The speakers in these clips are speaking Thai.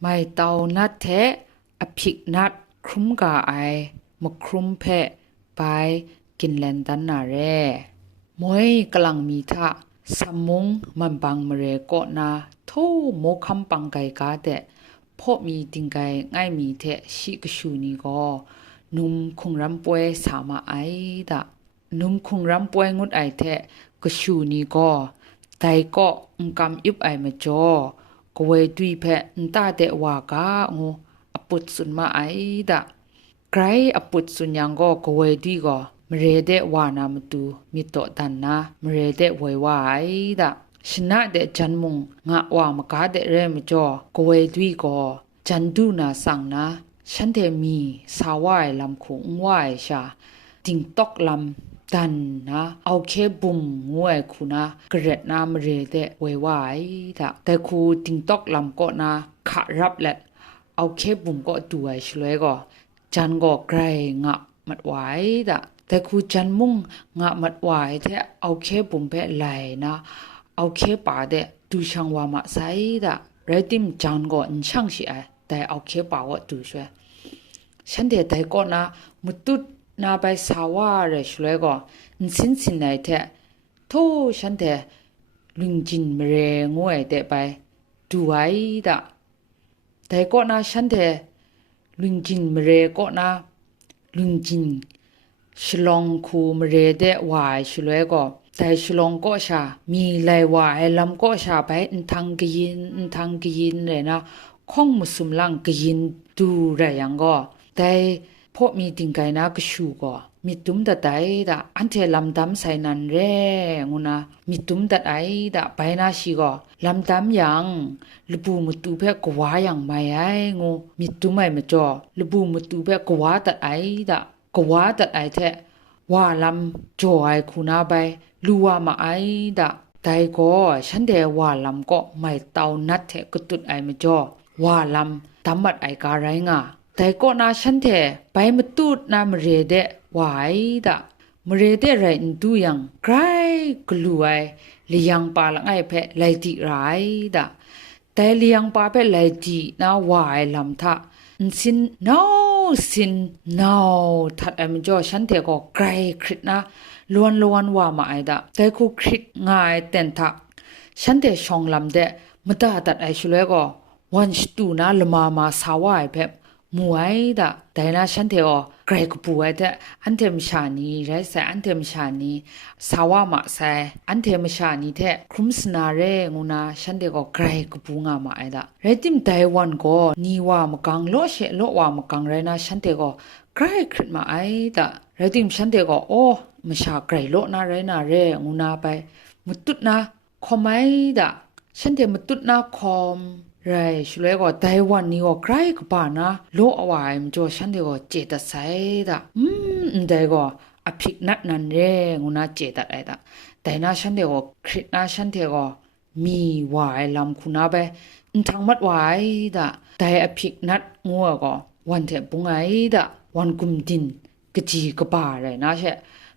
ไม่เตานัดแทะอภิกนัดครุมกาไอมาครุมเพะไปกินแลนตันนาเร่มวยกำลังมีท่าสมุงมันบังมเรก็นาทูโมคำปังไกกาเตะพอมีติงไกง่ายมีเทะชิกชูนีก็นุ่มคงรำป่วยสามาไอดะนุ่มคงรำป่วยงุดไอเทะกชูนีก็ไตก็กำอิบไอมาจอกวยตุยเพะตาเตะวากางูอปุดสุนมาไอดะไกรอปุดสุนยังก็กวยตุยก็มเรเดวานามตูมิโตตันนะมเรเดวยว่าไอดะชนะเดจันมุงงะวามกาเดเรมจอกวยตุยก็จันดูนาสังนะฉันเทมีสาวายลำคุงวายชาติงตอกลำดันนะเอาเคบุมงวยคุณะกระเรนามเรเดไว้ไว้ดะแต่คูติงตอกลำก็นะขารับแหละเอาเคบุมก็ตัวช่วยก็จันก็ไกรงะมัดไว้ดะแต่คูจันมุงงะมัดไว้เทเอาเคบุมเปไหลนะเอาเคป่าเดดูช่างว่ามาใส่ดะไรติมจันก็ช่างสิไอแต่เอาเคป่าก็ดูช่วยฉันเดแต่ก็นะมุตุนาไปสาวาเรชเลยก็สินไหนเทะโทฉันเดลุงจินเมเรงวยเดไปดูไว้ดะแต่ก็นะฉันเดลุงจินเมเรก็นะลุงจินฉลองคูเมเรเดวายชเลยก็แต่ฉลองก็ชามีไลวายลำก็ชาไปทางกินเลยนะข้องมุสมลังกินดูไรยังก็แต่พอมีติงไกนะก็ชูก็มีตุ้มตัดไอดะอันเทลำดำใส่นันเรงุนะมีตุ้มตัดไอดะไปนาชีก็ลำดำยังลบูมุตูเพกว่ายังไม่ไองูมีตุ้มไม่มาจ่อลบูมุตูเพกว่าตัดไอดะกว่าตัดไอเทว่าลำจ่อไอคุณาไปลัวมาไอดะแต่ก็ฉันเดว่าลำก็ไม่เตานัดเทกตุดไอมาจ่อว่าลำตำมัดไอการไรงาแต่ก็นาฉันเทไปมาตูดนามเรเดวายดะมเรเดไรนดูยังไกรกลัวเลียงปาลังไอเพะไลติไรดะแต่เลียงปาเพะไลตินาวายลำทะสินนาวทัดไอมจ่อฉันเทก็ไกรคริตนะล้วนว่ามาไอดะแต่กูคริตง่ายเต็นทะฉันเทชองลำเดมตาตัดไอชุเลก็วันสตูนะลมาสาวายเพะมวยดะแต่นะฉันเทอไกรกป่วยแต่อันเทมชานีไรใส่อันเทมชานีสาวามาใส่อันเทมชานีเทครุมสนาเรงุนาฉันเทก็ไกรกปูงามาไอดะไรติมไต้หวันก็นีว่ามกังโลเชโลว่ามกังไรนะฉันเทก็ไกรคริตมาไอดะไรติมฉันเทก็โอ้มชาไกรโลนาไรนาเรงุนาไปมุตุนะคอมไอดะฉันเทมุตุนะคอมไรช่วยก็ไต้หวันนี่ก็ใครก็ป่านะโลเอาไว้มันจะฉันเดียวก็เจตใส่ดะได้ก็อภิกนัดนันเรงุนะเจตอะไรดะแต่นะฉันเดียวก็คริตนะฉันเดียวก็มีไว้ลำคุณนะไปทั้งมัดไว้ดะแต่อภิกนัดงัวก็วันเทปุงไงดะวันกุมดินกะจีกะป่าเลยนะใช่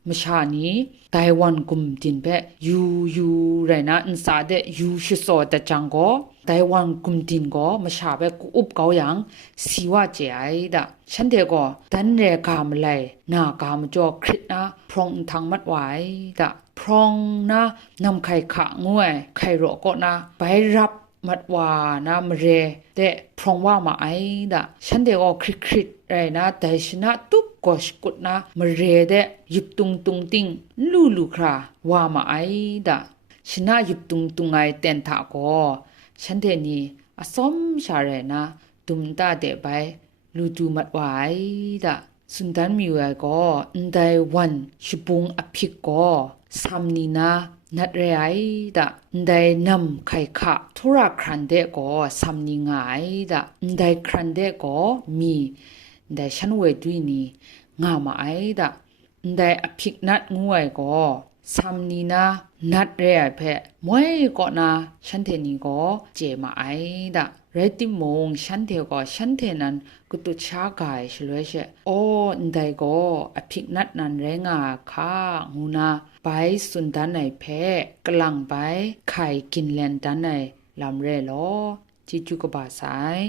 มชานี้ไต้หวันกุมดินเปยูไรนะอินซาเดยูชิโซแต่จังก็ไต้หวันกุมดินก็มชาเปกูอุบเกายังสีว่าเจไอดะฉันเดก็ดันเรกามเลยนากามจ่อคริตนะพรองทางมัดไว้ดะพรองนะนำไข่ขะงวยไข่โรก็นะไปรับมัดว่านะมเรเดพรองว่ามาไอดะฉันเดก็คริตไรนะแต่ชนะตุ๊บก็สกุดนะมเรเดยุบตุงติงลูคราว่ามาไอดะชนะยุบตุงไอเต็นทาก็ฉันเดนี่อสมชาเรนะตุมตาเดไปลูดูมัดไว้ดะสุนทรมีไว้ก็ได้วันชิบุงอภิกก็สามนีนะนัดเรไอดะได้นำไข่ขะทุระครันเดก็สามนีง่ายดะได้ครันเดก็มีได้ฉันเวดุยนี่งามาไอดะได้อภิกนัดงวยก็สามนีนะนัดเรไอเพะมวยก็นะฉันเทนี่ก็เจมาไอดะเรติมงฉันเทก็ฉันเทนั้นกุตุชากายชลวยเชโอ้ได้ก็อภิกนัดนั้นแรงาค่ะงูนาไปสุนทานไหนเพะกำลังไปไข่กินแลนดันไหนลำเร่ลอจิจุกบาสาย